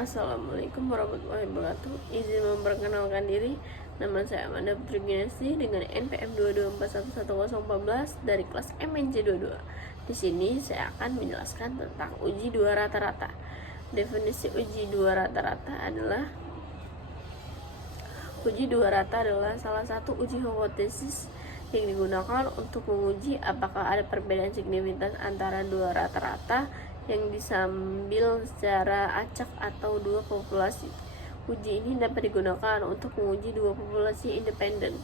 Assalamualaikum warahmatullahi wabarakatuh. Izin memperkenalkan diri. Nama saya Amanda Putri Ginesti dengan NPM 224111014 dari kelas MNC22. Di sini saya akan menjelaskan tentang uji dua rata-rata. Definisi uji dua rata-rata adalah uji dua rata adalah salah satu uji hipotesis yang digunakan untuk menguji apakah ada perbedaan signifikan antara dua rata-rata yang disambil secara acak atau dua populasi. Uji ini dapat digunakan untuk menguji dua populasi independen,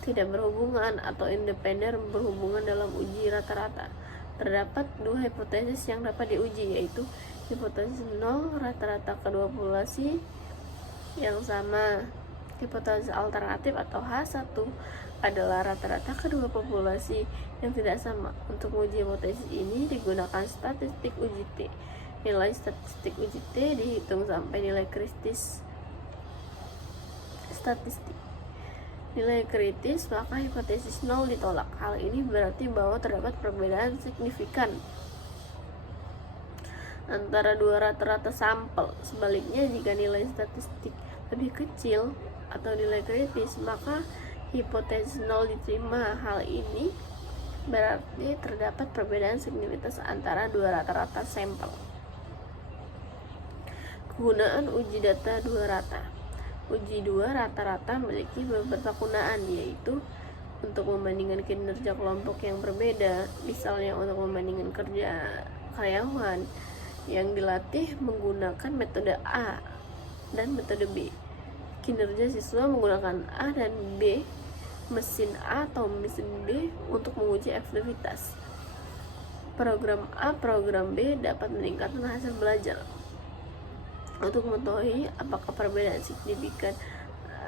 tidak berhubungan atau independen berhubungan dalam uji rata-rata. Terdapat dua hipotesis yang dapat diuji, yaitu hipotesis nol rata-rata kedua populasi yang sama. Hipotesis alternatif atau H1 adalah rata-rata kedua populasi yang tidak sama. Untuk menguji hipotesis ini digunakan statistik uji T. Nilai statistik uji T dihitung sampai nilai kritis statistik. Nilai kritis, maka hipotesis nol ditolak. Hal ini berarti bahwa terdapat perbedaan signifikan antara dua rata-rata sampel. Sebaliknya, jika nilai statistik lebih kecil atau nilai kritis, maka hipotesis nol diterima. Hal ini berarti terdapat perbedaan signifikan antara dua rata-rata sampel. Kegunaan uji data dua rata. Uji dua rata-rata memiliki beberapa kegunaan, yaitu untuk membandingkan kinerja kelompok yang berbeda, misalnya untuk membandingkan kerja karyawan yang dilatih menggunakan metode A dan metode B, kinerja siswa menggunakan A dan B, mesin A atau mesin B untuk menguji efektivitas program A, program B dapat meningkatkan hasil belajar. Untuk mengetahui apakah perbedaan signifikan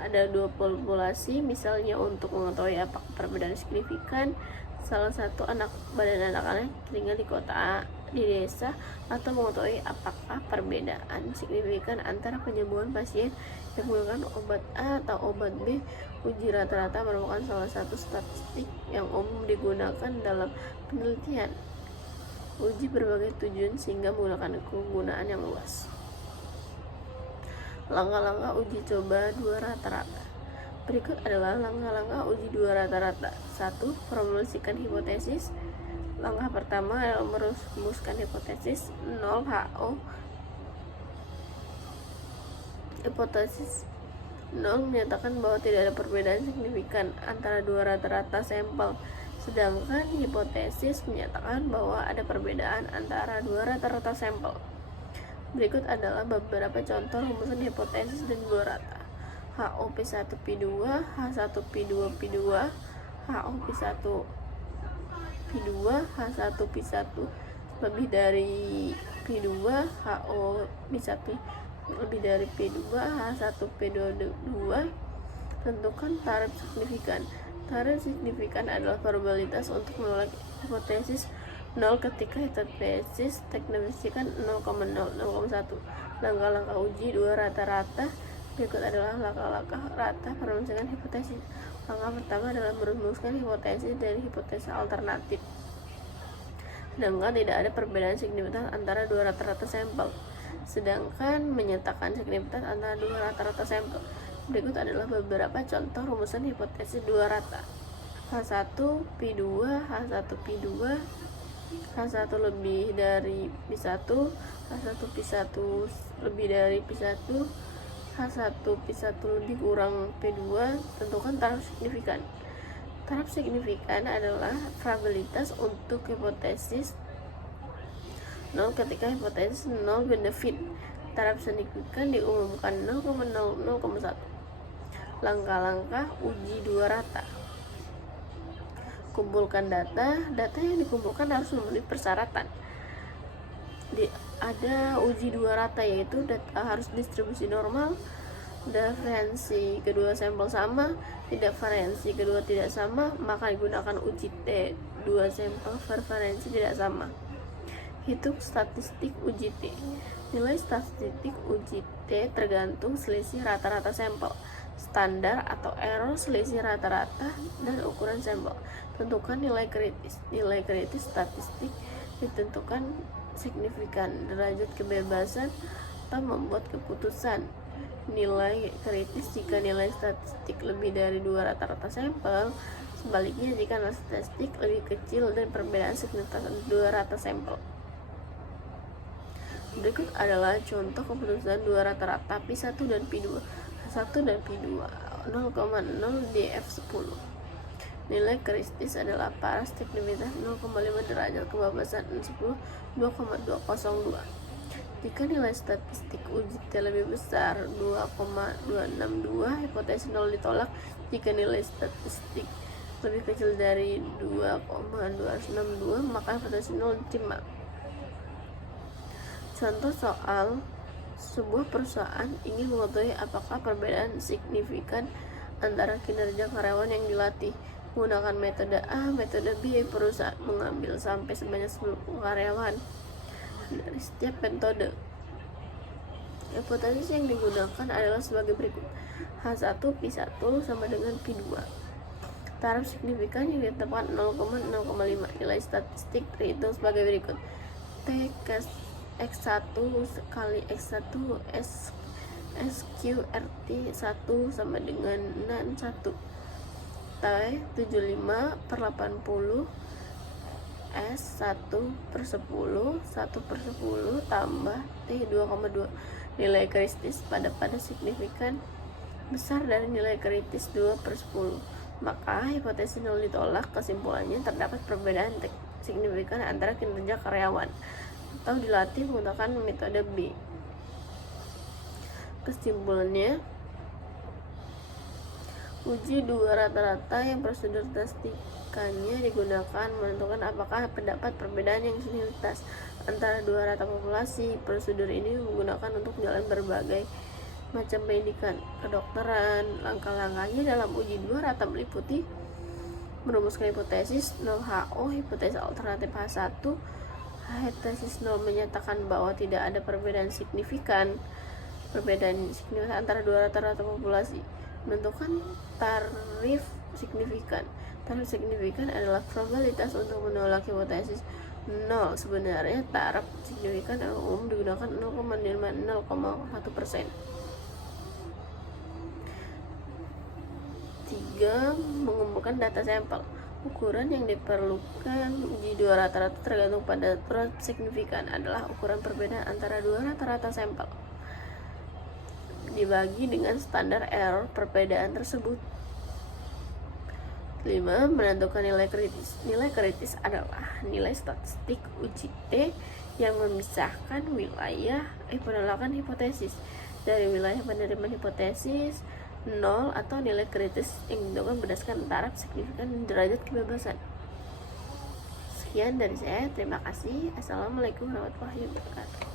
ada dua populasi, misalnya untuk mengetahui apakah perbedaan signifikan salah satu badan anak-anak tinggal di kota di desa, atau mengetahui apakah perbedaan signifikan antara penyembuhan pasien yang menggunakan obat A atau obat B. Uji rata-rata merupakan salah satu statistik yang umum digunakan dalam penelitian uji berbagai tujuan sehingga menggunakan kegunaan yang luas. Langkah-langkah uji coba dua rata-rata. Berikut adalah langkah-langkah uji dua rata-rata. 1. Formulasikan hipotesis. Langkah pertama adalah merumuskan hipotesis 0 HO. Hipotesis 0 menyatakan bahwa tidak ada perbedaan signifikan antara dua rata-rata sampel, sedangkan hipotesis menyatakan bahwa ada perbedaan antara dua rata-rata sampel. Berikut adalah beberapa contoh rumusan hipotesis dan dua rata. HO P1 P2, H1 P2 P2, HO P1 P2, H1 P1 lebih dari P2, HO P1 lebih dari P2, H1 P2. Tentukan taraf signifikan. Taraf signifikan adalah probabilitas untuk menolak hipotesis 0 ketika hipotesis signifikan 0,0, 0,1. Langkah-langkah uji dua rata-rata. Berikut adalah langkah-langkah rata merumuskan hipotesis. Langkah pertama adalah merumuskan hipotesis dari hipotesis alternatif, sedangkan tidak ada perbedaan signifikan antara dua rata-rata sampel, sedangkan menyatakan signifikan antara dua rata-rata sampel. Berikut adalah beberapa contoh rumusan hipotesis dua rata. H1 P2, H1 P2, H1 lebih dari P1, H1 P1 lebih dari P1, H1 P1 lebih kurang P2. Tentukan taraf signifikan. Taraf signifikan adalah probabilitas untuk hipotesis 0 ketika hipotesis 0 benefit. Taraf signifikan diumumkan 0,001. Langkah-langkah uji dua rata. Kumpulkan data. Data yang dikumpulkan harus memenuhi persyaratan. Ada uji dua rata, yaitu data harus distribusi normal, diferensi kedua sampel sama, tidak variansi kedua tidak sama, maka digunakan uji T. Dua sampel variansi tidak sama. Hitung statistik uji T. Nilai statistik uji T tergantung selisih rata-rata sampel, standar atau error selisih rata-rata, dan ukuran sampel. Tentukan nilai kritis. Nilai kritis statistik ditentukan signifikan, derajat kebebasan serta membuat keputusan. Nilai kritis jika nilai statistik lebih dari 2 rata-rata sampel. Sebaliknya, jika nilai statistik lebih kecil dan perbedaan signifikan 2 rata sampel. Berikut adalah contoh keputusan 2 rata-rata P1 dan P2. 1 dan P2 0,0 df10. Nilai kritis adalah paras signifikan 0,5 derajat kebebasan 10 2,202. Jika nilai statistik uji T lebih besar 2,262, hipotesis 0 ditolak. Jika nilai statistik lebih kecil dari 2,262, maka hipotesis 0 diterima. Contoh soal: sebuah perusahaan ingin mengetahui apakah perbedaan signifikan antara kinerja karyawan yang dilatih. Menggunakan metode A, metode B, perusahaan mengambil sampai sebanyak 10 karyawan dari setiap metode. Hipotesis yang digunakan adalah sebagai berikut. H1 P1 sama dengan P2. Taraf signifikan yang ditetapkan 0,05. Nilai statistik terhitung sebagai berikut. T X1 kali X1 SQRT 1 sama dengan 1. T 75/80 S1/10 1/10 tambah T 2,2. Nilai kritis pada signifikan besar dari nilai kritis 2/10, maka hipotesis 0 ditolak. Kesimpulannya, terdapat perbedaan signifikan antara kinerja karyawan atau dilatih menggunakan metode B. Kesimpulannya, uji 2 rata-rata yang prosedur statistikanya digunakan menentukan apakah terdapat perbedaan yang signifikan antara 2 rata populasi. Prosedur ini menggunakan untuk menjalani berbagai macam pendidikan kedokteran. Langkah-langkahnya dalam uji 2 rata meliputi merumuskan hipotesis 0HO, hipotesis alternatif H1. Hipotesis 0 menyatakan bahwa tidak ada perbedaan signifikan antara 2 rata-rata populasi. Menentukan tarif signifikan. Tarif signifikan adalah probabilitas untuk menolak hipotesis 0. Sebenarnya taraf signifikan yang umum digunakan 0,1%. 3. Mengumpulkan data sampel. Ukuran yang diperlukan uji 2 rata-rata tergantung pada taraf signifikan adalah ukuran perbedaan antara 2 rata-rata sampel dibagi dengan standar error perbedaan tersebut. 5. Menentukan nilai kritis. Nilai kritis adalah nilai statistik uji T yang memisahkan wilayah penolakan hipotesis dari wilayah penerimaan hipotesis 0 atau nilai kritis yang ditentukan berdasarkan taraf signifikan derajat kebebasan. Sekian dari saya, terima kasih. Assalamualaikum warahmatullahi wabarakatuh.